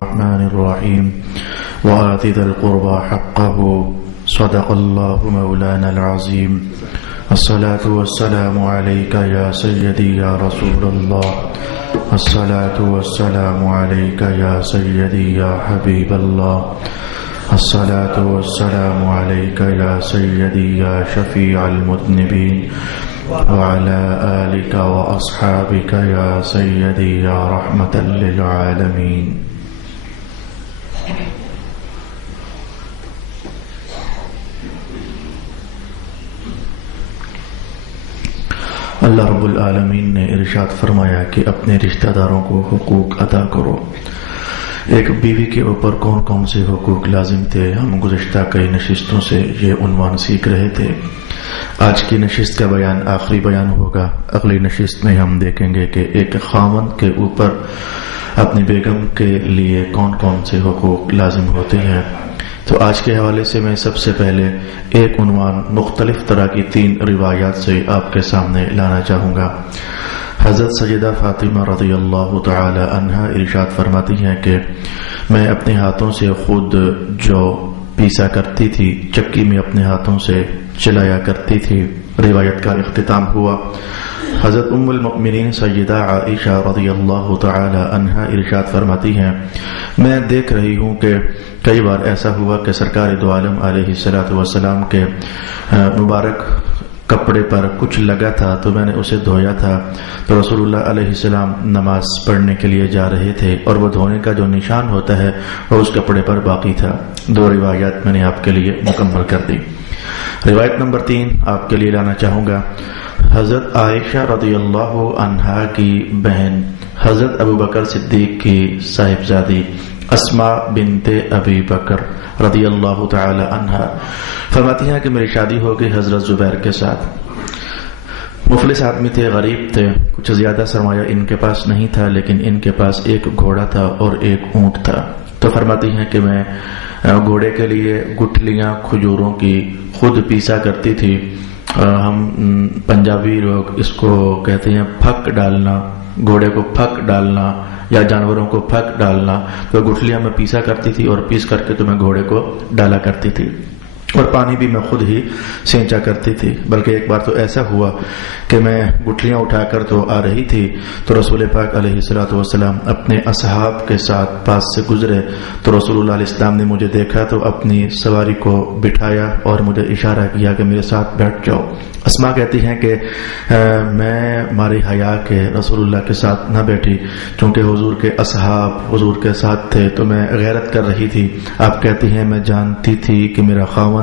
الرحمن الرحيم وآت ذا القربى حقه صدق الله مولانا العظيم الصلاة والسلام عليك يا سيدي يا رسول الله الصلاة والسلام عليك يا سيدي يا حبيب الله الصلاة والسلام عليك يا سيدي يا شفيع المذنبين وعلى آلك وأصحابك يا سيدي يا رحمة للعالمين. اللہ رب العالمین نے ارشاد فرمایا کہ اپنے رشتہ داروں کو حقوق ادا کرو. ایک بیوی کے اوپر کون کون سے حقوق لازم تھے ہم گزشتہ کئی نشستوں سے یہ عنوان سیکھ رہے تھے. آج کی نشست کا بیان آخری بیان ہوگا. اگلی نشست میں ہم دیکھیں گے کہ ایک خاوند کے اوپر اپنی بیگم کے لیے کون کون سے حقوق لازم ہوتے ہیں. تو آج کے حوالے سے میں سب سے پہلے ایک عنوان مختلف طرح کی 3 روایات سے آپ کے سامنے لانا چاہوں گا. حضرت سیدہ فاطمہ رضی اللہ تعالی عنہا ارشاد فرماتی ہیں کہ میں اپنے ہاتھوں سے خود جو پیسا کرتی تھی چکی میں اپنے ہاتھوں سے چلایا کرتی تھی. روایت کا اختتام ہوا. حضرت ام المؤمنین سیدہ عائشہ رضی اللہ تعالی عنہا ارشاد فرماتی ہیں میں دیکھ رہی ہوں کہ کئی بار ایسا ہوا کہ سرکار دو عالم علیہ الصلوۃ والسلام کے مبارک کپڑے پر کچھ لگا تھا تو میں نے اسے دھویا تھا تو رسول اللہ علیہ السلام نماز پڑھنے کے لیے جا رہے تھے اور وہ دھونے کا جو نشان ہوتا ہے وہ اس کپڑے پر باقی تھا. 2 روایات میں نے آپ کے لیے مکمل کر دی. روایت نمبر 3 آپ کے لیے لانا چاہوں گا. حضرت عائشہ رضی اللہ عنہا کی بہن حضرت ابو بکر صدیق کی صاحبزادی اسماء بنت ابی بکر رضی اللہ تعالی عنہا فرماتی ہیں کہ میری شادی ہو گئی حضرت زبیر کے ساتھ. مفلس آدمی تھے, غریب تھے, کچھ زیادہ سرمایہ ان کے پاس نہیں تھا لیکن ان کے پاس ایک گھوڑا تھا اور ایک اونٹ تھا. تو فرماتی ہیں کہ میں گھوڑے کے لیے گٹھلیاں کھجوروں کی خود پیسا کرتی تھی. ہم پنجابی لوگ اس کو کہتے ہیں پھک ڈالنا, گھوڑے کو پھک ڈالنا یا جانوروں کو پھک ڈالنا. تو گٹھلیاں میں پیسا کرتی تھی اور پیس کر کے تو میں گھوڑے کو ڈالا کرتی تھی اور پانی بھی میں خود ہی سینچا کرتی تھی. بلکہ ایک بار تو ایسا ہوا کہ میں گٹھلیاں اٹھا کر تو آ رہی تھی تو رسول پاک علیہ الصلوۃ والسلام اپنے اصحاب کے ساتھ پاس سے گزرے تو رسول اللہ علیہ السلام نے مجھے دیکھا تو اپنی سواری کو بٹھایا اور مجھے اشارہ کیا کہ میرے ساتھ بیٹھ جاؤ. اسما کہتی ہیں کہ میں مارے حیا کے رسول اللہ کے ساتھ نہ بیٹھی چونکہ حضور کے اصحاب حضور کے ساتھ تھے تو میں غیرت کر رہی تھی. آپ کہتی ہیں میں جانتی تھی کہ میرا خاوند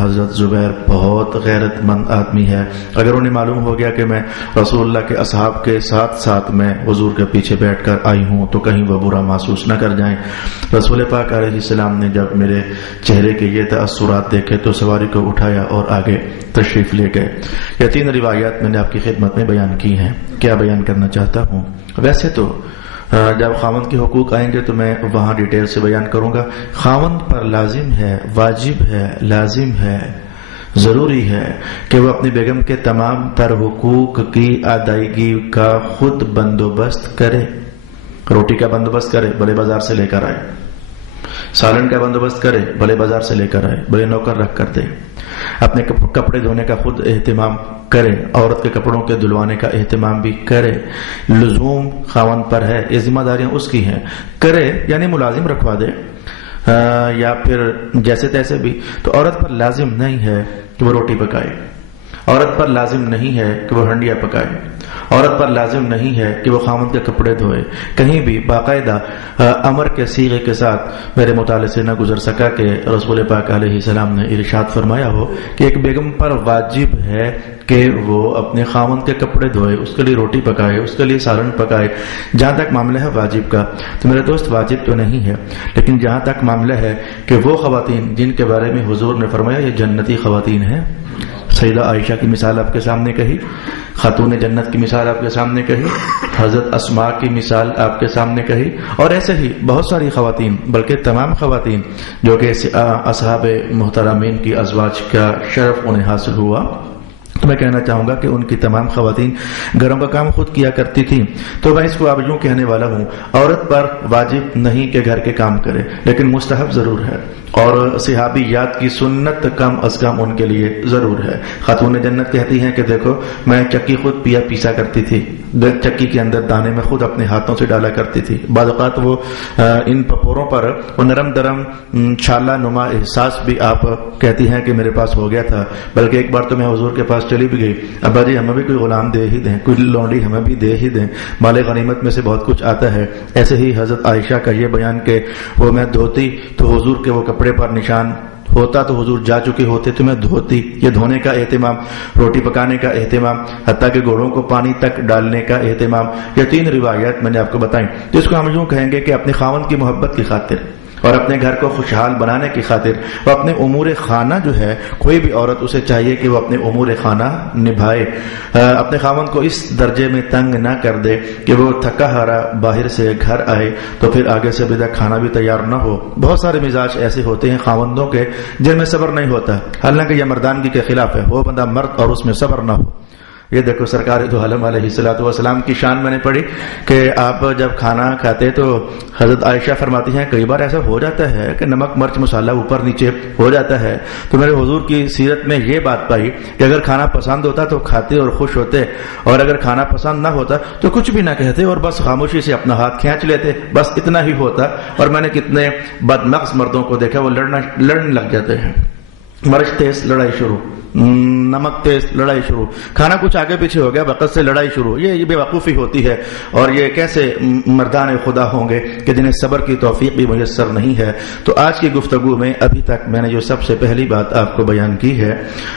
حضرت زبیر بہت غیرت مند آدمی ہے. اگر انہیں معلوم ہو گیا کہ میں رسول اللہ کے اصحاب کے ساتھ ساتھ میں حضور کے پیچھے بیٹھ کر آئی ہوں تو کہیں وہ برا محسوس نہ کر جائیں. رسول پاک علیہ السلام نے جب میرے چہرے کے یہ تاثرات دیکھے تو سواری کو اٹھایا اور آگے تشریف لے گئے. یہ 3 روایات میں نے آپ کی خدمت میں بیان کی ہیں. کیا بیان کرنا چاہتا ہوں, ویسے تو جب خاوند کے حقوق آئیں گے تو میں وہاں ڈیٹیل سے بیان کروں گا. خاوند پر لازم ہے, واجب ہے, لازم ہے, ضروری ہے کہ وہ اپنی بیگم کے تمام تر حقوق کی ادائیگی کا خود بندوبست کرے. روٹی کا بندوبست کرے, بڑے بازار سے لے کر آئے. سالن کا بندوبست کرے, بڑے بازار سے لے کر آئے, بڑے نوکر رکھ کر دے. اپنے کپڑے دھونے کا خود اہتمام کرے, عورت کے کپڑوں کے دھلوانے کا اہتمام بھی کرے. لزوم خاوند پر ہے, یہ ذمہ داریاں اس کی ہیں. کرے یعنی ملازم رکھوا دے یا پھر جیسے تیسے بھی. تو عورت پر لازم نہیں ہے کہ وہ روٹی پکائے, عورت پر لازم نہیں ہے کہ وہ ہنڈیا پکائے, عورت پر لازم نہیں ہے کہ وہ خاوند کے کپڑے دھوئے. کہیں بھی باقاعدہ امر کے صیغے کے ساتھ میرے مطالعے سے نہ گزر سکا کہ رسول پاک علیہ السلام نے ارشاد فرمایا ہو کہ ایک بیگم پر واجب ہے کہ وہ اپنے خاوند کے کپڑے دھوئے, اس کے لیے روٹی پکائے, اس کے لیے سالن پکائے. جہاں تک معاملہ ہے واجب کا تو میرے دوست واجب تو نہیں ہے, لیکن جہاں تک معاملہ ہے کہ وہ خواتین جن کے بارے میں حضور نے فرمایا یہ جنتی خواتین ہیں. سیدہ عائشہ کی مثال آپ کے سامنے کہی, خاتون جنت کی مثال آپ کے سامنے کہی, حضرت اسماء کی مثال آپ کے سامنے کہی, اور ایسے ہی بہت ساری خواتین, بلکہ تمام خواتین جو کہ اصحاب محترمین کی ازواج کا شرف انہیں حاصل ہوا. تو میں کہنا چاہوں گا کہ ان کی تمام خواتین گھروں کا کام خود کیا کرتی تھیں. تو میں اس کو اب یوں کہنے والا ہوں، عورت پر واجب نہیں کہ گھر کے کام کرے، لیکن مستحب ضرور ہے، اور صحابیات کی سنت کم از کم ان کے لیے ضرور ہے. خاتون جنت کہتی ہیں کہ دیکھو میں چکی خود پیسا کرتی تھی، چکی کے اندر دانے میں خود اپنے ہاتھوں سے ڈالا کرتی تھی. بعض اوقات وہ ان پپوروں پر وہ نرم درم چھالا نما احساس بھی آپ کہتی ہیں کہ میرے پاس ہو گیا تھا. بلکہ ایک بار تو میں حضور کے پاس چلی بھی گئی، ابا جی ہمیں بھی کوئی غلام دے ہی دیں، کوئی لونڈی ہمیں بھی دے ہی دیں، مال غنیمت میں سے بہت کچھ آتا ہے. ایسے ہی حضرت عائشہ کا یہ بیان کہ وہ میں دھوتی تو حضور کے وہ کپڑے پر نشان ہوتا تو حضور جا چکے ہوتے تو میں دھوتی. یہ دھونے کا اہتمام، روٹی پکانے کا اہتمام، حتیٰ کہ گھوڑوں کو پانی تک ڈالنے کا اہتمام، یہ 3 روایات میں نے آپ کو بتائیں. جس کو ہم یوں کہیں گے کہ اپنے خاوند کی محبت کی خاطر اور اپنے گھر کو خوشحال بنانے کی خاطر وہ اپنے امور خانہ جو ہے، کوئی بھی عورت اسے چاہیے کہ وہ اپنے امور خانہ نبھائے، اپنے خاوند کو اس درجے میں تنگ نہ کر دے کہ وہ تھکا ہارا باہر سے گھر آئے تو پھر آگے سے ابھی تک کھانا بھی تیار نہ ہو. بہت سارے مزاج ایسے ہوتے ہیں خاوندوں کے جن میں صبر نہیں ہوتا، حالانکہ یہ مردانگی کے خلاف ہے. وہ بندہ مرد اور اس میں صبر نہ ہو. یہ دیکھو سرکار دو عالم علیہ الصلوۃ والسلام کی شان میں نے پڑھی کہ آپ جب کھانا کھاتے تو حضرت عائشہ فرماتی ہیں کئی بار ایسا ہو جاتا ہے کہ نمک مرچ مسالہ اوپر نیچے ہو جاتا ہے. تو میرے حضور کی سیرت میں یہ بات پائی کہ اگر کھانا پسند ہوتا تو کھاتے اور خوش ہوتے، اور اگر کھانا پسند نہ ہوتا تو کچھ بھی نہ کہتے اور بس خاموشی سے اپنا ہاتھ کھینچ لیتے، بس اتنا ہی ہوتا. اور میں نے کتنے بدمغز مردوں کو دیکھا وہ لڑنے لگ جاتے ہیں. مرچ تیز لڑائی شروع، نمک تیز لڑائی شروع، کھانا کچھ آگے پیچھے ہو گیا وقت سے لڑائی شروع. یہ بے وقوفی ہوتی ہے. اور یہ کیسے مردان خدا ہوں گے کہ جنہیں صبر کی توفیق بھی میسر نہیں ہے. تو آج کی گفتگو میں ابھی تک میں نے جو سب سے پہلی بات آپ کو بیان کی ہے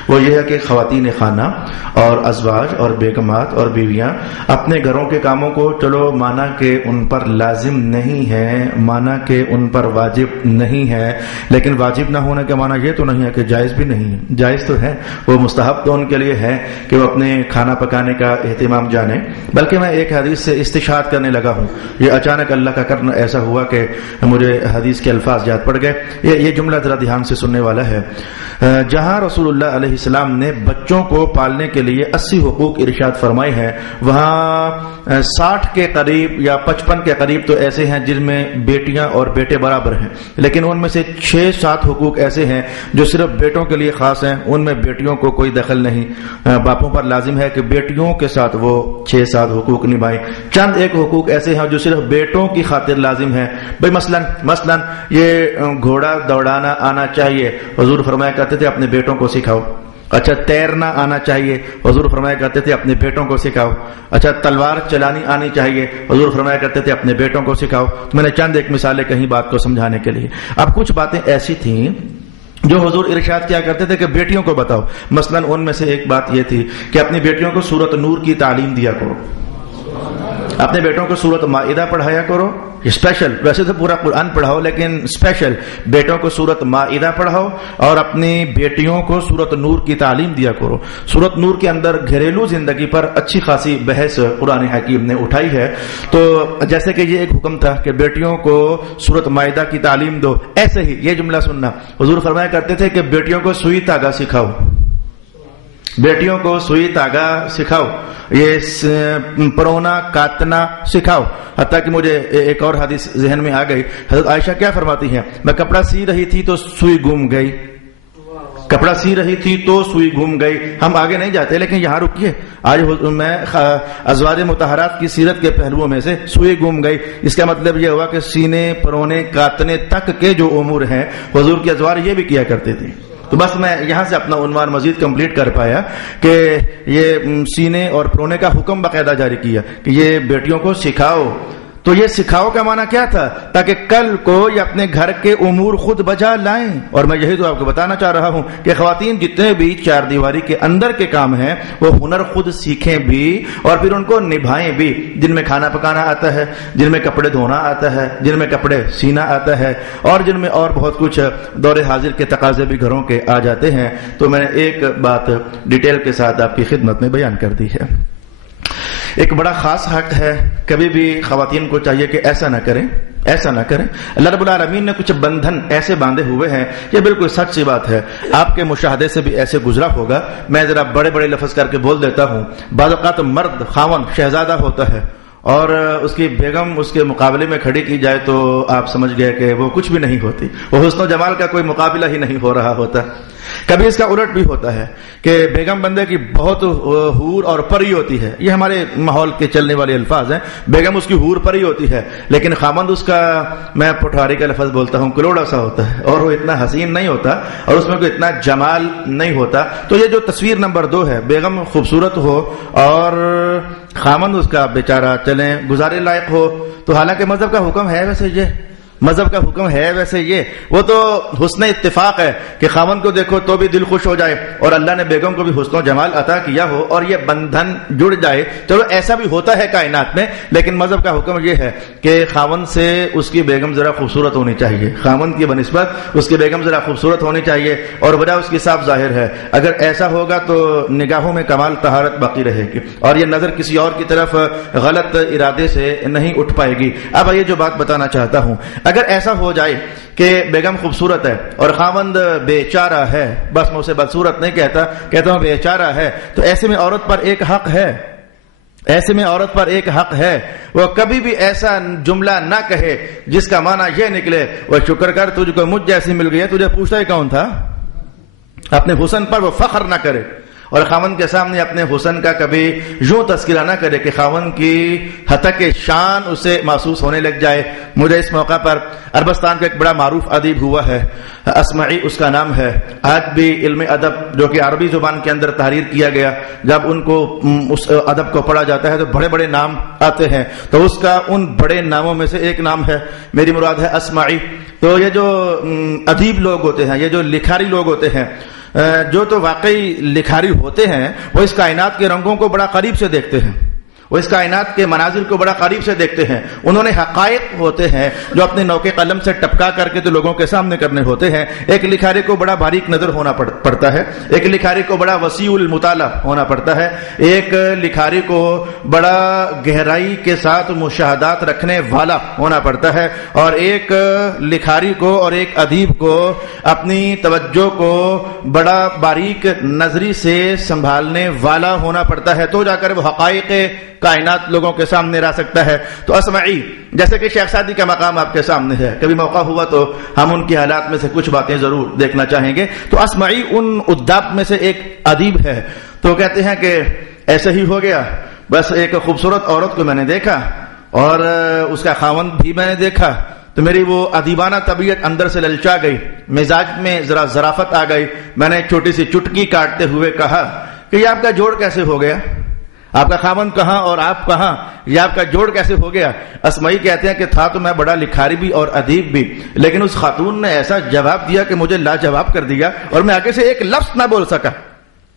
وہ یہ ہے کہ خواتین خانہ اور ازواج اور بیگمات اور بیویاں اپنے گھروں کے کاموں کو چلو مانا کہ ان پر لازم نہیں ہے، مانا کہ ان پر واجب نہیں ہے، لیکن واجب نہ ہونے کا معنی یہ تو نہیں ہے کہ جائز بھی نہیں ہے. جائز تو ہے، وہ مستحب تو ان کے لیے ہے کہ وہ اپنے کھانا پکانے کا اہتمام جانیں. بلکہ میں ایک حدیث سے استشہاد کرنے لگا ہوں. یہ اچانک اللہ کا کرنا ایسا ہوا کہ مجھے حدیث کے الفاظ یاد پڑ گئے. یہ جملہ ذرا دھیان سے سننے والا ہے. جہاں رسول اللہ علیہ السلام نے بچوں کو پالنے کے لیے 80 حقوق ارشاد فرمائے ہیں، وہاں 60 کے قریب یا 55 کے قریب تو ایسے ہیں جن میں بیٹیاں اور بیٹے برابر ہیں، لیکن ان میں سے 6-7 حقوق ایسے ہیں جو صرف بیٹوں کے لیے خاص ہیں. ان میں بیٹیوں کو کوئی دخل نہیں. باپوں پر لازم ہے کہ بیٹیوں کے ساتھ وہ 6-7 حقوق نبھائیں. چند ایک حقوق ایسے ہیں جو صرف بیٹوں کی خاطر لازم ہے. بھئی مثلا یہ گھوڑا دوڑانا آنا چاہیے، حضور فرمایا کرتے تھے اپنے بیٹوں کو سکھاؤ. اچھا تیرنا آنا چاہیے، حضور فرمایا کرتے تھے اپنے بیٹوں کو سکھاؤ. اچھا تلوار چلانی آنی چاہیے، حضور فرمایا کرتے تھے اپنے بیٹوں کو سکھاؤ. تو میں نے چند ایک مثالیں کہیں بات کو سمجھانے کے لیے. اب کچھ باتیں ایسی تھیں جو حضور ارشاد کیا کرتے تھے کہ بیٹیوں کو بتاؤ. مثلا ان میں سے ایک بات یہ تھی کہ اپنی بیٹیوں کو سورۃ نور کی تعلیم دیا کرو، اپنے بیٹوں کو سورۃ مائدہ پڑھایا کرو. اسپیشل، ویسے تو پورا قرآن پڑھاؤ لیکن اسپیشل بیٹوں کو سورۃ مائدہ پڑھاؤ اور اپنی بیٹیوں کو سورۃ نور کی تعلیم دیا کرو. سورۃ نور کے اندر گھریلو زندگی پر اچھی خاصی بحث قرآن حکیم نے اٹھائی ہے. تو جیسے کہ یہ ایک حکم تھا کہ بیٹیوں کو سورۃ مائدہ کی تعلیم دو، ایسے ہی یہ جملہ سننا. حضور فرمایا کرتے تھے کہ بیٹیوں کو سوئی دھاگا سکھاؤ، بیٹیوں کو سوئی دھاگا سکھاؤ، یہ پرونا کاتنا سکھاؤ. حتیٰ کہ مجھے ایک اور حدیث ذہن میں آ گئی. حضرت عائشہ کیا فرماتی ہیں، میں کپڑا سی رہی تھی تو سوئی گم گئی، کپڑا سی رہی تھی تو سوئی گم گئی. ہم آگے نہیں جاتے لیکن یہاں رکیے. آج میں ازواج مطہرات کی سیرت کے پہلوؤں میں سے سوئی گم گئی، اس کا مطلب یہ ہوا کہ سینے پرونے کاتنے تک کے جو امور ہیں حضور کی ازواج یہ بھی کیا کرتے تھے. تو بس میں یہاں سے اپنا عنوان مزید کمپلیٹ کر پایا کہ یہ سینے اور پرونے کا حکم باقاعدہ جاری کیا کہ یہ بیٹیوں کو سکھاؤ. تو یہ سکھاؤ کا معنی کیا تھا؟ تاکہ کل کو یہ اپنے گھر کے امور خود بجا لائیں. اور میں یہی تو آپ کو بتانا چاہ رہا ہوں کہ خواتین جتنے بھی چار دیواری کے اندر کے کام ہیں وہ ہنر خود سیکھیں بھی اور پھر ان کو نبھائیں بھی. جن میں کھانا پکانا آتا ہے، جن میں کپڑے دھونا آتا ہے، جن میں کپڑے سینا آتا ہے، اور جن میں اور بہت کچھ دور حاضر کے تقاضے بھی گھروں کے آ جاتے ہیں. تو میں نے ایک بات ڈیٹیل کے ساتھ آپ کی خدمت میں بیان کر دی ہے. ایک بڑا خاص حق ہے، کبھی بھی خواتین کو چاہیے کہ ایسا نہ کریں ایسا نہ کریں. اللہ رب العالمین نے کچھ بندھن ایسے باندھے ہوئے ہیں، یہ بالکل سچ سی بات ہے. آپ کے مشاہدے سے بھی ایسے گزرا ہوگا. میں ذرا بڑے بڑے لفظ کر کے بول دیتا ہوں. بعض اوقات مرد خاوند شہزادہ ہوتا ہے اور اس کی بیگم اس کے مقابلے میں کھڑی کی جائے تو آپ سمجھ گئے کہ وہ کچھ بھی نہیں ہوتی، وہ حسن و جمال کا کوئی مقابلہ ہی نہیں ہو رہا ہوتا. کبھی اس کا الٹ بھی ہوتا ہے کہ بیگم بندے کی بہت حور اور پری ہوتی ہے. یہ ہمارے ماحول کے چلنے والے الفاظ ہیں. بیگم اس کی حور پری ہوتی ہے لیکن خامند اس کا، میں پٹھاری کا لفظ بولتا ہوں، کروڑا سا ہوتا ہے اور وہ اتنا حسین نہیں ہوتا اور اس میں کوئی اتنا جمال نہیں ہوتا. تو یہ جو تصویر نمبر 2 ہے، بیگم خوبصورت ہو اور خامند اس کا بیچارہ چلیں گزارے لائق ہو، تو حالانکہ مذہب کا حکم ہے ویسے یہ وہ تو حسن اتفاق ہے کہ خاوند کو دیکھو تو بھی دل خوش ہو جائے اور اللہ نے بیگم کو بھی حسن و جمال عطا کیا ہو اور یہ بندھن جڑ جائے. چلو ایسا بھی ہوتا ہے کائنات میں، لیکن مذہب کا حکم یہ ہے کہ خاوند سے اس کی بیگم ذرا خوبصورت ہونی چاہیے، خاوند کی بنسبت اس کی بیگم ذرا خوبصورت ہونی چاہیے اور وجہ اس کی صاف ظاہر ہے. اگر ایسا ہوگا تو نگاہوں میں کمال طہارت باقی رہے گی اور یہ نظر کسی اور کی طرف غلط ارادے سے نہیں اٹھ پائے گی. اب یہ جو بات بتانا چاہتا ہوں، اگر ایسا ہو جائے کہ بیگم خوبصورت ہے اور خاوند بیچارہ ہے، بس میں اسے بدصورت نہیں کہتا ہوں بیچارہ ہے، تو ایسے میں عورت پر ایک حق ہے، وہ کبھی بھی ایسا جملہ نہ کہے جس کا معنی یہ نکلے وہ شکر کر تجھ کو مجھ جیسی مل گئی ہے، تجھے پوچھتا ہی کون تھا. اپنے حسن پر وہ فخر نہ کرے اور خاوند کے سامنے اپنے حسن کا کبھی یوں تذکرہ نہ کرے کہ خاوند کی حتک شان اسے محسوس ہونے لگ جائے. مجھے اس موقع پر عربستان کا ایک بڑا معروف ادیب ہوا ہے، اسمعی اس کا نام ہے. آج بھی علم ادب جو کہ عربی زبان کے اندر تحریر کیا گیا، جب ان کو اس ادب کو پڑھا جاتا ہے تو بڑے بڑے نام آتے ہیں، تو اس کا ان بڑے ناموں میں سے ایک نام ہے، میری مراد ہے اسمعی. تو یہ جو ادیب لوگ ہوتے ہیں، یہ جو لکھاری لوگ ہوتے ہیں، جو تو واقعی لکھاری ہوتے ہیں، وہ اس کائنات کے رنگوں کو بڑا قریب سے دیکھتے ہیں، وہ اس کائنات کے مناظر کو بڑا قریب سے دیکھتے ہیں. انہوں نے حقائق ہوتے ہیں جو اپنے نوکے قلم سے ٹپکا کر کے تو لوگوں کے سامنے کرنے ہوتے ہیں. ایک لکھاری کو بڑا باریک نظر ہونا پڑتا ہے، ایک لکھاری کو بڑا وسیع المطالعہ ہونا پڑتا ہے، ایک لکھاری کو بڑا گہرائی کے ساتھ مشاہدات رکھنے والا ہونا پڑتا ہے، اور ایک لکھاری کو اور ایک ادیب کو اپنی توجہ کو بڑا باریک نظری سے سنبھالنے والا ہونا پڑتا ہے، تو جا کر وہ حقائق کائنات لوگوں کے سامنے رہ سکتا ہے. تو اسمعی جیسے کہ شیخ سعدی کا مقام آپ کے سامنے ہے، کبھی موقع ہوا تو ہم ان کی حالات میں سے کچھ باتیں ضرور دیکھنا چاہیں گے. تو اسمعی ان اداب میں سے ایک ادیب ہے. تو کہتے ہیں کہ ایسے ہی ہو گیا، بس ایک خوبصورت عورت کو میں نے دیکھا اور اس کا خاوند بھی میں نے دیکھا، تو میری وہ ادیبانہ طبیعت اندر سے للچا گئی، مزاج میں ذرا ظرافت آ گئی. میں نے چھوٹی سی چٹکی کاٹتے ہوئے کہا کہ یہ آپ کا جوڑ کیسے ہو گیا؟ آپ کا خاوند کہاں اور آپ کہاں؟ یہ آپ کا جوڑ کیسے ہو گیا؟ اسمعی کہتے ہیں کہ تھا تو میں بڑا لکھاری بھی اور ادیب بھی، لیکن اس خاتون نے ایسا جواب دیا کہ مجھے لاجواب کر دیا اور میں آگے سے ایک لفظ نہ بول سکا.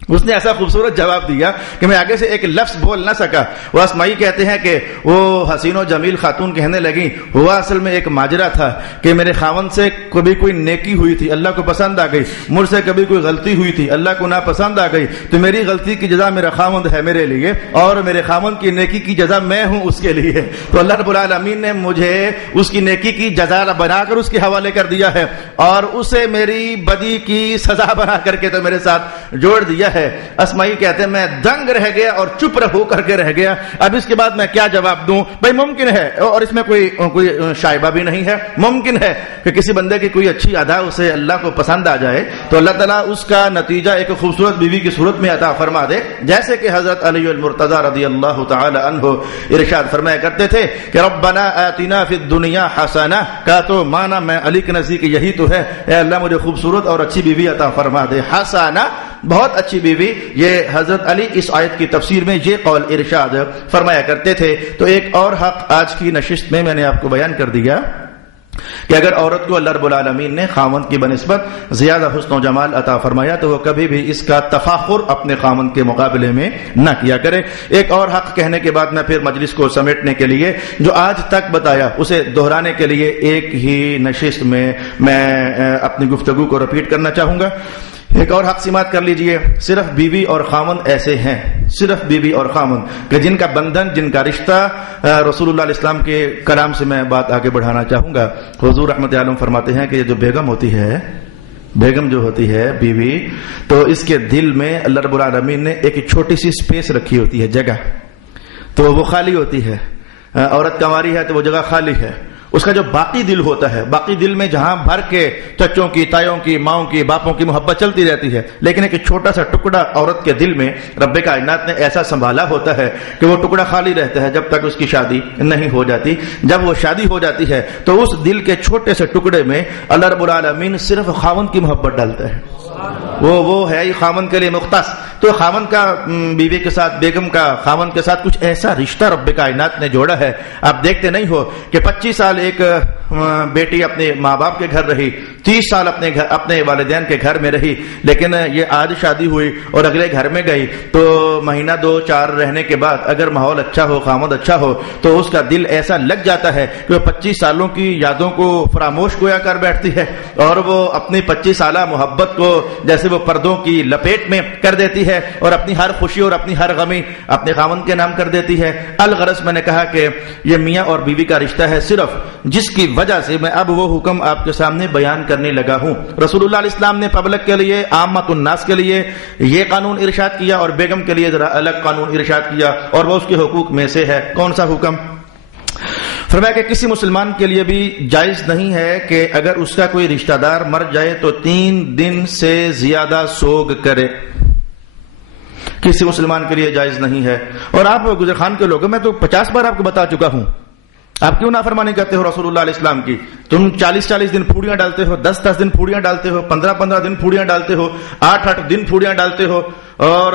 اس نے ایسا خوبصورت جواب دیا کہ میں آگے سے ایک لفظ بول نہ سکا. وہ اسمعی کہتے ہیں کہ وہ حسین و جمیل خاتون کہنے لگی، ہوا اصل میں ایک ماجرا تھا کہ میرے خاوند سے کبھی کوئی نیکی ہوئی تھی، اللہ کو پسند آ گئی، مجھ سے کبھی کوئی غلطی ہوئی تھی، اللہ کو ناپسند آ گئی، تو میری غلطی کی جزا میرا خاوند ہے میرے لیے اور میرے خاوند کی نیکی کی جزا میں ہوں اس کے لیے. تو اللہ رب العالمین نے مجھے اس کی نیکی کی جزا بنا کر اس کے حوالے کر دیا ہے اور اسے میری بدی کی سزا بنا کر کے تو میرے ساتھ جوڑ دیا ہے. اسمعی کہتے ہیں میں دنگ رہ گیا اور چپ ہو کر کے رہ گیا. اب اس کے بعد میں کیا جواب دوں؟ بھائی ممکن ہے، اور اس میں کوئی شائبہ بھی نہیں ہے، ممکن ہے کہ کسی بندے کی کوئی اچھی ادا اسے اللہ کو پسند آ جائے تو اللہ تعالیٰ اس کا نتیجہ ایک خوبصورت بیوی کی صورت میں عطا فرما دے. جیسے کہ حضرت علی المرتضی رضی اللہ تعالی عنہ ارشاد فرمایا کرتے تھے کہ ربنا آتنا فی الدنیا حسنہ، کا تو معنی میں علی کے نزدیک یہی تو ہے، اے اللہ مجھے خوبصورت اور اچھی بیوی عطا فرما دے. حسنہ بہت اچھی بیوی. یہ حضرت علی اس آیت کی تفسیر میں یہ قول ارشاد فرمایا کرتے تھے. تو ایک اور حق آج کی نشست میں نے آپ کو بیان کر دیا کہ اگر عورت کو اللہ رب العالمین نے خاوند کی بنسبت زیادہ حسن و جمال عطا فرمایا تو وہ کبھی بھی اس کا تفاخر اپنے خاوند کے مقابلے میں نہ کیا کرے. ایک اور حق کہنے کے بعد میں پھر مجلس کو سمیٹنے کے لیے جو آج تک بتایا اسے دہرانے کے لیے ایک ہی نشست میں اپنی گفتگو کو رپیٹ کرنا چاہوں گا. ایک اور حق سماعت کر لیجئے، صرف بیوی اور خاوند ایسے ہیں، صرف بیوی اور خاوند کہ جن کا بندھن، جن کا رشتہ رسول اللہ علیہ السلام کے کلام سے میں بات آگے بڑھانا چاہوں گا۔ حضور رحمت عالم فرماتے ہیں کہ یہ جو بیگم ہوتی ہے، بیگم جو ہوتی ہے بیوی، تو اس کے دل میں اللہ رب العالمین نے ایک چھوٹی سی سپیس رکھی ہوتی ہے، جگہ، تو وہ خالی ہوتی ہے۔ عورت کنواری ہے تو وہ جگہ خالی ہے۔ اس کا جو باقی دل ہوتا ہے، باقی دل میں جہاں بھر کے چچوں کی، تایوں کی، ماؤں کی، باپوں کی محبت چلتی رہتی ہے، لیکن ایک چھوٹا سا ٹکڑا عورت کے دل میں رب کائنات نے ایسا سنبھالا ہوتا ہے کہ وہ ٹکڑا خالی رہتا ہے جب تک اس کی شادی نہیں ہو جاتی۔ جب وہ شادی ہو جاتی ہے تو اس دل کے چھوٹے سے ٹکڑے میں اللہ رب العالمین صرف خاوند کی محبت ڈالتا ہے۔ وہ ہے ہی خاوند کے لیے مختص۔ تو خاوند کا بیوی کے ساتھ، بیگم کا خاوند کے ساتھ کچھ ایسا رشتہ رب کائنات نے جوڑا ہے۔ آپ دیکھتے نہیں ہو کہ 25 سال ایک بیٹی اپنے ماں باپ کے گھر رہی، 30 سال اپنے والدین کے گھر میں رہی، لیکن یہ آج شادی ہوئی اور اگلے گھر میں گئی تو مہینہ 2-4 رہنے کے بعد اگر ماحول اچھا ہو، خاوند اچھا ہو، تو اس کا دل ایسا لگ جاتا ہے کہ وہ 25 سالوں کی یادوں کو فراموش گویا کر بیٹھتی ہے، اور وہ اپنی 25 سالہ محبت کو جیسے وہ پردوں کی لپیٹ میں کر دیتی ہے، اور اپنی ہر خوشی اور اپنی ہر غمی اپنے خاوند کے نام کر دیتی ہے۔ الغرض میں نے کہا کہ یہ میاں اور بیوی کا رشتہ ہے، صرف جس کی وجہ سے میں اب وہ حکم آپ کے سامنے بیان کرنے لگا ہوں۔ رسول اللہ علیہ السلام نے پبلک کے لیے، عامت الناس کے لیے یہ قانون ارشاد کیا، اور بیگم کے لیے ذرا الگ قانون ارشاد کیا، اور وہ اس کے حقوق میں سے ہے۔ کون سا حکم؟ فرمایا کہ کسی مسلمان کے لیے بھی جائز نہیں ہے کہ اگر اس کا کوئی رشتہ دار مر جائے تو 3 دن سے زیادہ سوگ کرے۔ کسی مسلمان کے لیے جائز نہیں ہے۔ اور آپ گجر خان کے لوگ، میں تو 50 بار آپ کو بتا چکا ہوں، آپ کیوں نافرمانی کرتے ہو رسول اللہ علیہ السلام کی؟ تم 40 دن پھوڑیاں ڈالتے ہو، 10 دن پھوڑیاں ڈالتے ہو، 15 دن پھوڑیاں ڈالتے ہو، 8 دن پھوڑیاں ڈالتے ہو، اور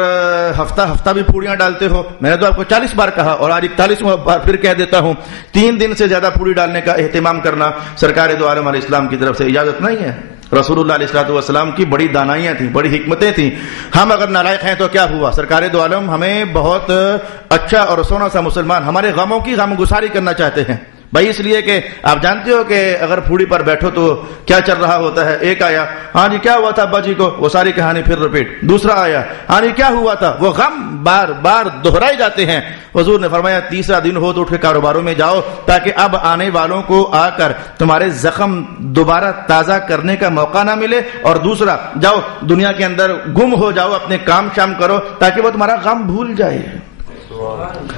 ہفتہ بھی پھوڑیاں ڈالتے ہو۔ میں نے تو آپ کو 40 بار کہا، اور آج 41واں بار پھر کہہ دیتا ہوں، 3 دن سے زیادہ پھوڑی ڈالنے کا اہتمام کرنا سرکار دو عالم علیہ السلام کی طرف سے اجازت نہیں ہے۔ رسول اللہ علیہ والسلام کی بڑی دانائیاں تھیں، بڑی حکمتیں تھیں۔ ہم اگر نالائق ہیں تو کیا ہوا؟ سرکار دو عالم ہمیں بہت اچھا اور سونا سا مسلمان، ہمارے غموں کی غم گساری کرنا چاہتے ہیں۔ بھائی اس لیے کہ آپ جانتے ہو کہ اگر پھوڑی پر بیٹھو تو کیا چل رہا ہوتا ہے۔ ایک آیا، ہاں جی کیا ہوا تھا ابا جی کو، وہ ساری کہانی پھر رپیٹ۔ دوسرا آیا، ہاں جی کیا ہوا تھا، وہ غم بار بار دہرائے جاتے ہیں۔ حضور نے فرمایا تیسرا دن ہو تو اٹھ کے کاروباروں میں جاؤ، تاکہ اب آنے والوں کو آ کر تمہارے زخم دوبارہ تازہ کرنے کا موقع نہ ملے، اور دوسرا جاؤ دنیا کے اندر گم ہو جاؤ، اپنے کام شام کرو تاکہ وہ تمہارا غم بھول جائے،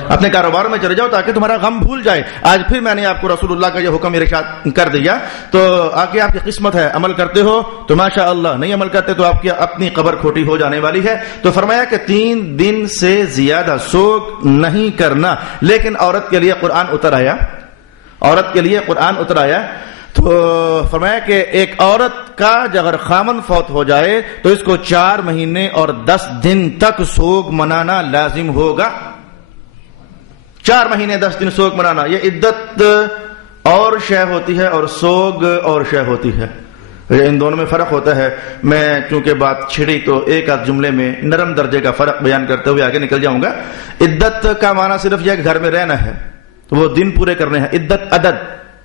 اپنے کاروبار میں چلے جاؤ تاکہ تمہارا غم بھول جائے۔ آج پھر میں نے آپ کو رسول اللہ کا یہ حکم ارشاد کر دیا، تو آگے آپ کی قسمت ہے، عمل کرتے ہو تو ماشاء اللہ، نہیں عمل کرتے تو آپ کی اپنی قبر کھوٹی ہو جانے والی ہے۔ تو فرمایا کہ 3 دن سے زیادہ سوگ نہیں کرنا۔ لیکن عورت کے لیے قرآن اتر آیا، عورت کے لیے قرآن اتر آیا، تو فرمایا کہ ایک عورت کا اگر خامن فوت ہو جائے تو اس کو 4 مہینے اور 10 دن تک سوگ منانا لازم ہوگا۔ 4 مہینے 10 دن سوگ منانا۔ یہ عدت اور شے ہوتی ہے اور سوگ اور شے ہوتی ہے، ان دونوں میں فرق ہوتا ہے۔ میں چونکہ بات چھڑی تو ایک آدھ جملے میں نرم درجے کا فرق بیان کرتے ہوئے آگے نکل جاؤں گا۔ عدت کا معنی صرف یہ کہ گھر میں رہنا ہے، وہ دن پورے کرنے ہیں۔ عدت عدد،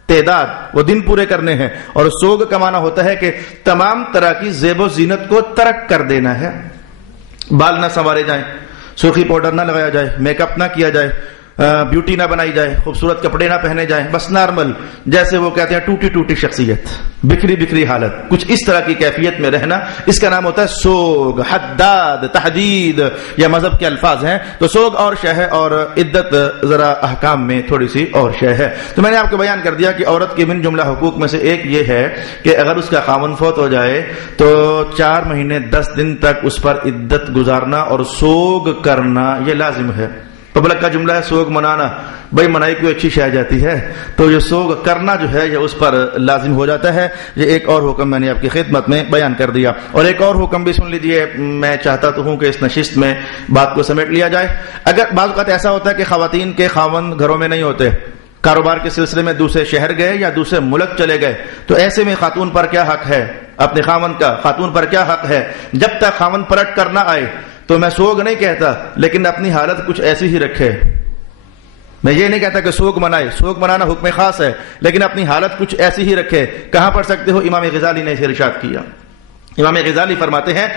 تعداد، وہ دن پورے کرنے ہیں۔ اور سوگ کا معنی ہوتا ہے کہ تمام طرح کی زیب و زینت کو ترک کر دینا ہے۔ بال نہ سنوارے جائیں، سرخی پاؤڈر نہ لگایا جائے، میک اپ نہ کیا جائے، بیوٹی نہ بنائی جائے، خوبصورت کپڑے نہ پہنے جائیں، بس نارمل، جیسے وہ کہتے ہیں ٹوٹی ٹوٹی شخصیت، بکھری بکھری حالت، کچھ اس طرح کی کیفیت میں رہنا، اس کا نام ہوتا ہے سوگ۔ حداد، تحدید، یہ مذہب کے الفاظ ہیں۔ تو سوگ اور شے ہے، اور عدت ذرا احکام میں تھوڑی سی اور شے ہے۔ تو میں نے آپ کو بیان کر دیا کہ عورت کے من جملہ حقوق میں سے ایک یہ ہے کہ اگر اس کا خاوند فوت ہو جائے تو 4 مہینے 10 دن تک اس پر عدت گزارنا اور سوگ کرنا یہ لازم ہے۔ پبلک کا جملہ ہے سوگ منانا، بھائی منائی کوئی اچھی شے جاتی ہے تو یہ سوگ کرنا جو ہے یہ اس پر لازم ہو جاتا ہے۔ یہ ایک اور حکم میں نے آپ کی خدمت میں بیان کر دیا، اور ایک اور حکم بھی سن لیجئے۔ میں چاہتا تو ہوں کہ اس نشست میں بات کو سمیٹ لیا جائے۔ اگر بعض اوقات ایسا ہوتا ہے کہ خواتین کے خاوند گھروں میں نہیں ہوتے، کاروبار کے سلسلے میں دوسرے شہر گئے یا دوسرے ملک چلے گئے، تو ایسے میں خاتون پر کیا حق ہے، اپنے خاوند کا خاتون پر کیا حق ہے؟ جب تک خاوند پلٹ کر نہ آئے تو میں سوگ نہیں کہتا، لیکن اپنی حالت کچھ ایسی ہی رکھے۔ میں یہ نہیں کہتا کہ سوگ منائے، سوگ منانا حکم خاص ہے، لیکن اپنی حالت کچھ ایسی ہی رکھے۔ کہاں پڑھ سکتے ہو؟ امام غزالی نے اسے ارشاد کیا امام غزالی فرماتے ہیں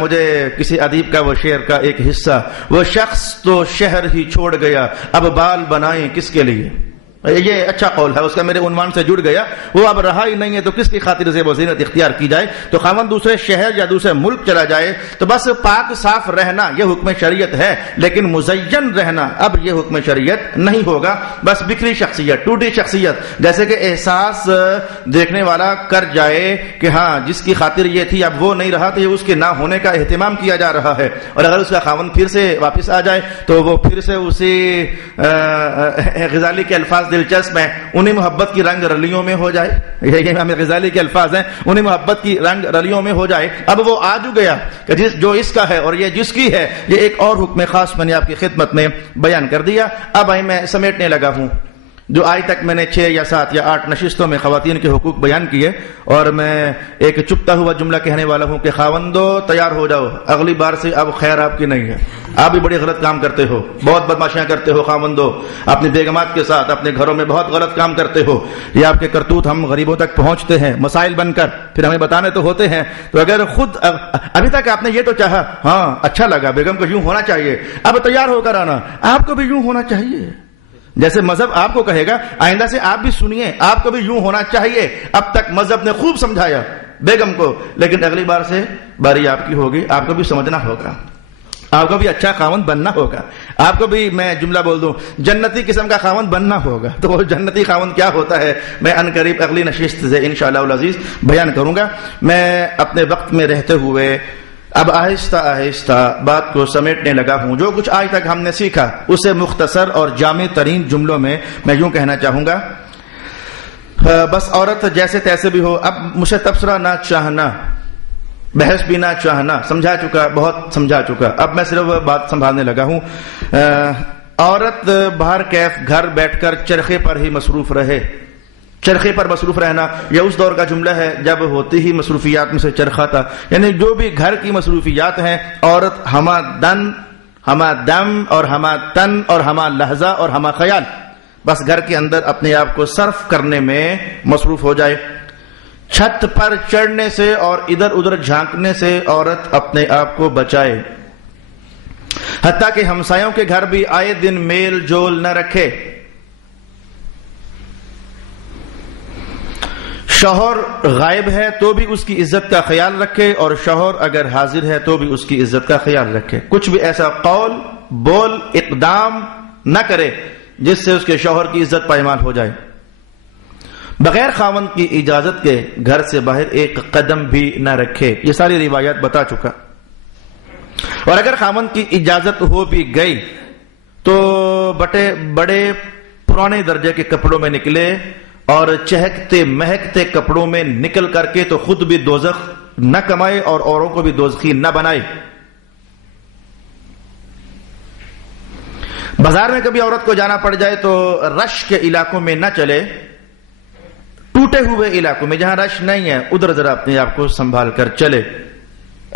مجھے کسی ادیب کا وہ شعر کا ایک حصہ، وہ شخص تو شہر ہی چھوڑ گیا اب بال بنائیں کس کے لیے. یہ اچھا قول ہے، اس کا میرے عنوان سے جڑ گیا. وہ اب رہا ہی نہیں ہے تو کس کی خاطر سے وہ زینت اختیار کی جائے. تو خاوند دوسرے شہر یا دوسرے ملک چلا جائے تو بس پاک صاف رہنا یہ حکم شریعت ہے، لیکن مزین رہنا اب یہ حکم شریعت نہیں ہوگا. بس بکھری شخصیت، ٹوٹی شخصیت، جیسے کہ احساس دیکھنے والا کر جائے کہ ہاں جس کی خاطر یہ تھی اب وہ نہیں رہا تو یہ اس کے نہ ہونے کا اہتمام کیا جا رہا ہے. اور اگر اس کا خاوند پھر سے واپس آ جائے تو وہ پھر سے اسی غزالی کے الفاظ دلچسپ ہیں، انہیں محبت کی رنگ رلیوں میں ہو جائے. یہ امام غزالی کے الفاظ ہیں، انہیں محبت کی رنگ رلیوں میں ہو جائے. اب وہ آج گیا کہ جو اس کا ہے اور یہ جس کی ہے. یہ ایک اور حکم خاص میں نے آپ کی خدمت میں بیان کر دیا. اب میں سمیٹنے لگا ہوں جو آج تک میں نے 6 یا 7 یا 8 نشستوں میں خواتین کے حقوق بیان کیے، اور میں ایک چپتا ہوا جملہ کہنے والا ہوں کہ خاوندو تیار ہو جاؤ، اگلی بار سے اب خیر آپ کی نہیں ہے. آپ بھی بڑے غلط کام کرتے ہو، بہت بدماشیاں کرتے ہو خاوندو، اپنی بیگمات کے ساتھ اپنے گھروں میں بہت غلط کام کرتے ہو. یہ آپ کے کرتوت ہم غریبوں تک پہنچتے ہیں مسائل بن کر، پھر ہمیں بتانے تو ہوتے ہیں. تو اگر خود ابھی تک آپ نے یہ تو چاہا ہاں اچھا لگا بیگم کو یوں ہونا چاہیے، اب تیار ہو کر آنا آپ کو بھی یوں ہونا چاہیے جیسے مذہب آپ کو کہے گا. آئندہ سے آپ بھی سنیے آپ کو بھی یوں ہونا چاہیے. اب تک مذہب نے خوب سمجھایا بیگم کو، لیکن اگلی بار سے باری آپ کی ہوگی. آپ کو بھی سمجھنا ہوگا، آپ کو بھی اچھا خاوند بننا ہوگا. آپ کو بھی میں جملہ بول دوں جنتی قسم کا خاوند بننا ہوگا. تو وہ جنتی خاوند کیا ہوتا ہے میں ان قریب اگلی نشست سے انشاءاللہ العزیز بیان کروں گا. میں اپنے وقت میں رہتے ہوئے اب آہستہ آہستہ بات کو سمیٹنے لگا ہوں. جو کچھ آج تک ہم نے سیکھا اسے مختصر اور جامع ترین جملوں میں یوں کہنا چاہوں گا. بس عورت جیسے تیسے بھی ہو، اب مجھے تبصرہ نہ چاہنا، بحث بھی نہ چاہنا، سمجھا چکا، بہت سمجھا چکا. اب میں صرف بات سنبھالنے لگا ہوں. عورت باہر کیف گھر بیٹھ کر چرخے پر ہی مصروف رہے. چرخے پر مصروف رہنا یہ اس دور کا جملہ ہے جب ہوتی ہی مصروفیات میں سے چرخہ تھا. یعنی جو بھی گھر کی مصروفیات ہیں، عورت ہما دم اور ہما تن اور ہما لحظہ اور ہما خیال بس گھر کے اندر اپنے آپ کو صرف کرنے میں مصروف ہو جائے. چھت پر چڑھنے سے اور ادھر ادھر جھانکنے سے عورت اپنے آپ کو بچائے. حتیٰ کہ ہمسایوں کے گھر بھی آئے دن میل جول نہ رکھے. شوہر غائب ہے تو بھی اس کی عزت کا خیال رکھے، اور شوہر اگر حاضر ہے تو بھی اس کی عزت کا خیال رکھے. کچھ بھی ایسا قول بول اقدام نہ کرے جس سے اس کے شوہر کی عزت پائمال ہو جائے. بغیر خاوند کی اجازت کے گھر سے باہر ایک قدم بھی نہ رکھے. یہ ساری روایات بتا چکا. اور اگر خاوند کی اجازت ہو بھی گئی تو بڑے پرانے درجے کے کپڑوں میں نکلے، اور چہکتے مہکتے کپڑوں میں نکل کر کے تو خود بھی دوزخ نہ کمائے اور اوروں کو بھی دوزخی نہ بنائے. بازار میں کبھی عورت کو جانا پڑ جائے تو رش کے علاقوں میں نہ چلے. ٹوٹے ہوئے علاقوں میں جہاں رش نہیں ہے ادھر ذرا اپنے آپ کو سنبھال کر چلے.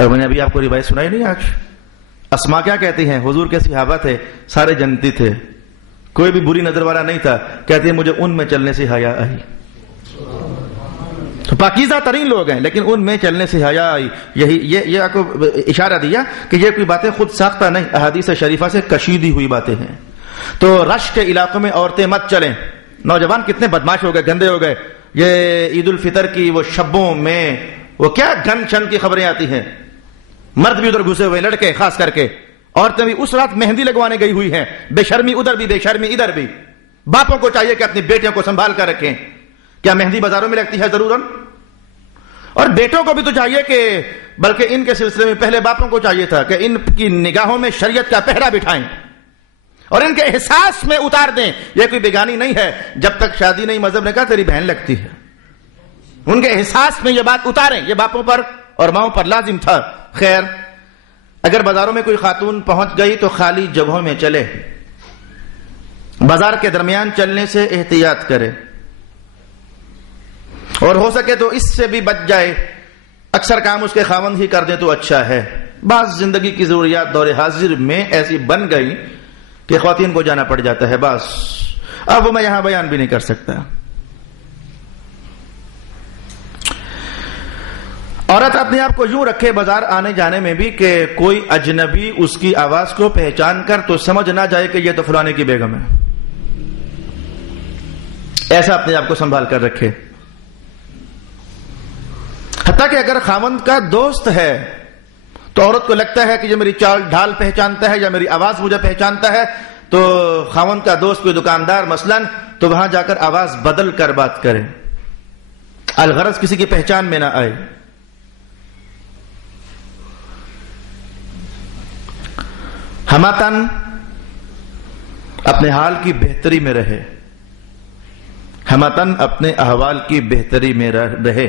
میں نے ابھی آپ کو روایت سنائی نہیں آج. اسما کیا کہتی ہیں، حضور کے صحابہ تھے سارے جنتی تھے، کوئی بھی بری نظر والا نہیں تھا. کہتے ہیں مجھے ان میں چلنے سے حیا آئی. تو پاکیزہ ترین لوگ ہیں لیکن ان میں چلنے سے حیا آئی. یہ آپ کو اشارہ دیا کہ یہ کوئی باتیں خود ساختہ نہیں، احادیث شریفہ سے کشیدی ہوئی باتیں ہیں. تو رش کے علاقوں میں عورتیں مت چلیں. نوجوان کتنے بدماش ہو گئے، گندے ہو گئے. یہ عید الفطر کی وہ شبوں میں وہ کیا گن چھن کی خبریں آتی ہیں. مرد بھی ادھر گھسے ہوئے، لڑکے خاص کر کے. عورتیں بھی اس رات مہندی لگوانے گئی ہوئی ہیں. بے شرمی ادھر بھی، بے شرمی ادھر بھی. باپوں کو چاہیے کہ اپنی بیٹیوں کو سنبھال کر رکھیں. کیا مہندی بازاروں میں لگتی ہے ضروراً؟ اور بیٹوں کو بھی تو چاہیے کہ بلکہ ان کے سلسلے میں پہلے باپوں کو چاہیے تھا کہ ان کی نگاہوں میں شریعت کا پہرا بٹھائیں اور ان کے احساس میں اتار دیں. یہ کوئی بیگانی نہیں ہے. جب تک شادی نہیں مذہب نے کہا تیری بہن لگتی ہے. ان کے احساس میں یہ بات اتاریں. یہ باپوں پر اور ماؤں پر لازم تھا. خیر، اگر بازاروں میں کوئی خاتون پہنچ گئی تو خالی جگہوں میں چلے. بازار کے درمیان چلنے سے احتیاط کرے اور ہو سکے تو اس سے بھی بچ جائے. اکثر کام اس کے خاوند ہی کر دیں تو اچھا ہے. بعض زندگی کی ضروریات دور حاضر میں ایسی بن گئی کہ خواتین کو جانا پڑ جاتا ہے. بس اب وہ میں یہاں بیان بھی نہیں کر سکتا. عورت اپنے آپ کو یوں رکھے بازار آنے جانے میں بھی کہ کوئی اجنبی اس کی آواز کو پہچان کر تو سمجھ نہ جائے کہ یہ تو فلانے کی بیگم ہے. ایسا اپنے آپ کو سنبھال کر رکھے. حتیٰ کہ اگر خاوند کا دوست ہے تو عورت کو لگتا ہے کہ یہ میری چال ڈھال پہچانتا ہے یا میری آواز مجھے پہچانتا ہے، تو خاوند کا دوست کوئی دکاندار مثلاً، تو وہاں جا کر آواز بدل کر بات کرے، الغرض کسی کی پہچان میں نہ آئے. ہماتن اپنے حال کی بہتری میں رہے، ہماتن اپنے احوال کی بہتری میں رہے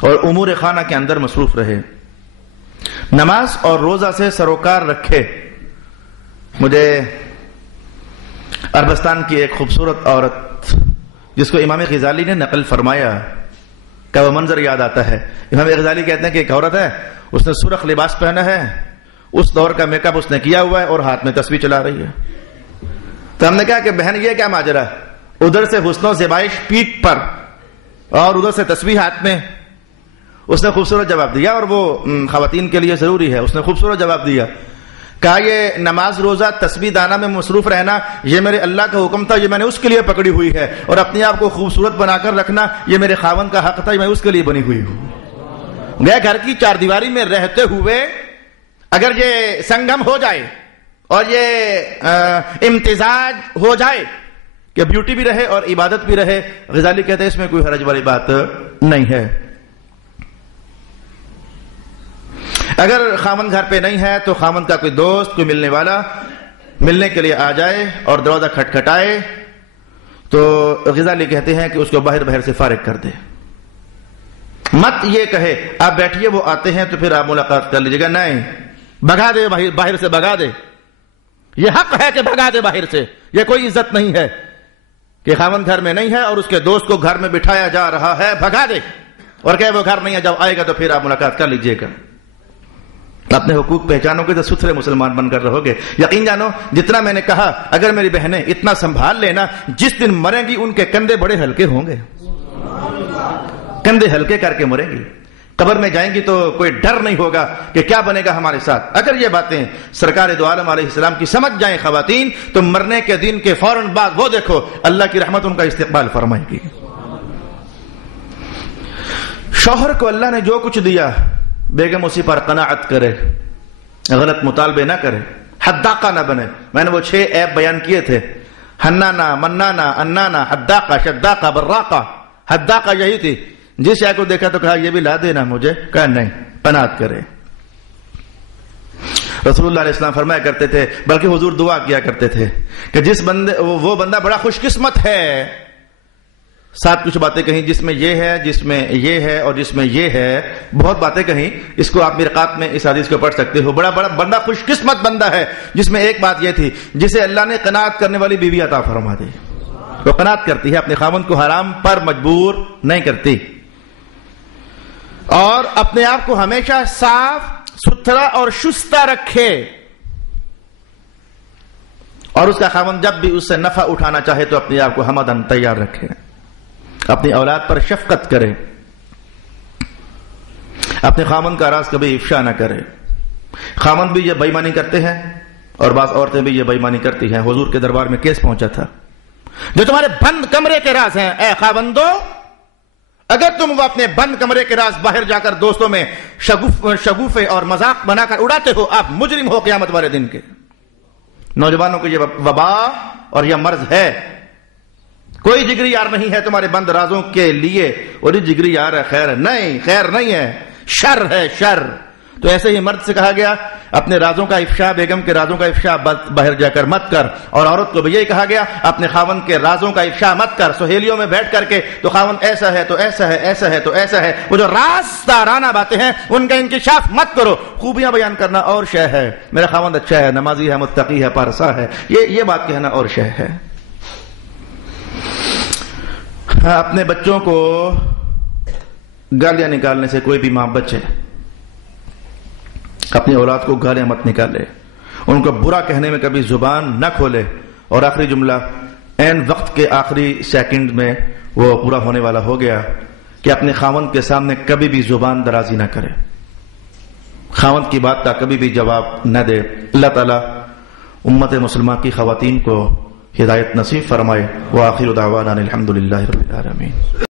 اور امور خانہ کے اندر مصروف رہے، نماز اور روزہ سے سروکار رکھے. مجھے عربستان کی ایک خوبصورت عورت جس کو امام غزالی نے نقل فرمایا کا وہ منظر یاد آتا ہے. امام غزالی کہتے ہیں کہ ایک عورت ہے، اس نے سرخ لباس پہنا ہے، اس دور کا میک اپ اس نے کیا ہوا ہے اور ہاتھ میں تسبیح چلا رہی ہے. تو ہم نے کہا کہ بہن یہ کیا ماجرا، ادھر سے حسن و زیبائش پیک پر اور ادھر سے تسبیح ہاتھ میں. اس نے خوبصورت جواب دیا، اور وہ خواتین کے لیے ضروری ہے. اس نے خوبصورت جواب دیا، کہا یہ نماز روزہ تسبیح دانا میں مصروف رہنا یہ میرے اللہ کا حکم تھا، یہ میں نے اس کے لیے پکڑی ہوئی ہے، اور اپنے آپ کو خوبصورت بنا کر رکھنا یہ میرے خاوند کا حق تھا، میں اس کے لیے بنی ہوئی ہوں. میں گھر کی چار دیواری میں رہتے ہوئے اگر یہ سنگم ہو جائے اور یہ امتزاج ہو جائے کہ بیوٹی بھی رہے اور عبادت بھی رہے، غزالی کہتے ہیں اس میں کوئی حرج والی بات نہیں ہے. اگر خاوند گھر پہ نہیں ہے تو خاوند کا کوئی دوست، کوئی ملنے والا ملنے کے لیے آ جائے اور دروازہ کھٹکھٹائے تو غزالی کہتے ہیں کہ اس کو باہر سے فارغ کر دے. مت یہ کہے آپ بیٹھیے وہ آتے ہیں تو پھر آپ ملاقات کر لیجیے گا، نہیں، بھگا دے باہر سے، بھگا دے. یہ حق ہے کہ بھگا دے باہر سے. یہ کوئی عزت نہیں ہے کہ خاوند گھر میں نہیں ہے اور اس کے دوست کو گھر میں بٹھایا جا رہا ہے، بھگا دے اور کہ وہ گھر نہیں ہے، جب آئے گا تو پھر آپ ملاقات کر لیجیے گا. اپنے حقوق پہچانو گے تو ستھرے مسلمان بن کر رہو گے. یقین جانو جتنا میں نے کہا اگر میری بہنیں اتنا سنبھال لینا، جس دن مریں گی ان کے کندھے بڑے ہلکے ہوں گے، کندھے ہلکے کر کے مریں گی. قبر میں جائیں گی تو کوئی ڈر نہیں ہوگا کہ کیا بنے گا ہمارے ساتھ. اگر یہ باتیں سرکار دو عالم علیہ السلام کی سمجھ جائیں خواتین تو مرنے کے دن کے فوراً بعد وہ دیکھو اللہ کی رحمت ان کا استقبال فرمائے گی. شوہر کو اللہ نے جو کچھ دیا بیگم اسی پر قناعت کرے، غلط مطالبے نہ کرے، حداقہ نہ بنے. میں نے وہ 6 عیب بیان کیے تھے، حنانا، منانا، انانا، حداقہ، شداقہ، براقہ. حداقہ یہی تھی، جس شے کو دیکھا تو کہا یہ بھی لا دینا مجھے، کہا نہیں، قناعت کرے. رسول اللہ علیہ السلام فرمایا کرتے تھے، بلکہ حضور دعا کیا کرتے تھے کہ جس بندے وہ بندہ بڑا خوش قسمت ہے. 7 کچھ باتیں کہیں جس میں یہ ہے، جس میں یہ ہے اور جس میں یہ ہے، بہت باتیں کہیں. اس کو آپ مرقات میں اس حدیث کو پڑھ سکتے ہو. بڑا بندہ خوش قسمت بندہ ہے جس میں ایک بات یہ تھی، جسے اللہ نے قناعت کرنے والی بیوی عطا فرما دی. وہ قناعت کرتی ہے، اپنے خاوند کو حرام پر مجبور نہیں کرتی اور اپنے آپ کو ہمیشہ صاف ستھرا اور شستہ رکھے، اور اس کا خاوند جب بھی اس سے نفع اٹھانا چاہے تو اپنے آپ کو ہمدن تیار رکھے. اپنی اولاد پر شفقت کرے، اپنے خاوند کا راز کبھی افشا نہ کرے. خاوند بھی یہ بےایمانی کرتے ہیں اور بعض عورتیں بھی یہ بےایمانی کرتی ہیں. حضور کے دربار میں کیس پہنچا تھا، جو تمہارے بند کمرے کے راز ہیں اے خاوندو، اگر تم وہ اپنے بند کمرے کے راز باہر جا کر دوستوں میں شگوفے اور مذاق بنا کر اڑاتے ہو، آپ مجرم ہو قیامت والے دن کے. نوجوانوں کو یہ وبا اور یہ مرض ہے. کوئی جگری یار نہیں ہے تمہارے بند رازوں کے لیے، اور یہ جگری یار ہے خیر نہیں، خیر نہیں ہے، شر ہے، شر. تو ایسے ہی مرد سے کہا گیا اپنے رازوں کا افشا، بیگم کے رازوں کا افشا باہر جا کر مت کر. اور عورت کو بھی یہی کہا گیا اپنے خاوند کے رازوں کا افشا مت کر. سہیلیوں میں بیٹھ کر کے تو خاوند ایسا ہے تو ایسا ہے، ایسا ہے تو ایسا ہے، وہ جو رازدارانہ باتیں ہیں ان کا انکشاف مت کرو. خوبیاں بیان کرنا اور شے ہے، میرا خاوند اچھا ہے، نمازی ہے، متقی ہے، پارسا ہے، یہ بات کہنا اور شے ہے. اپنے بچوں کو گالیاں نکالنے سے کوئی بھی ماں بچے، اپنی اولاد کو گالیاں مت نکالے، ان کو برا کہنے میں کبھی زبان نہ کھولے. اور آخری جملہ عین وقت کے آخری سیکنڈ میں وہ پورا ہونے والا ہو گیا کہ اپنے خاوند کے سامنے کبھی بھی زبان درازی نہ کرے، خاوند کی بات کا کبھی بھی جواب نہ دے۔ اللہ تعالیٰ امت مسلمہ کی خواتین کو ہدایت نصیب فرمائے۔ وآخر دعوانا الحمد للہ رب العالمین۔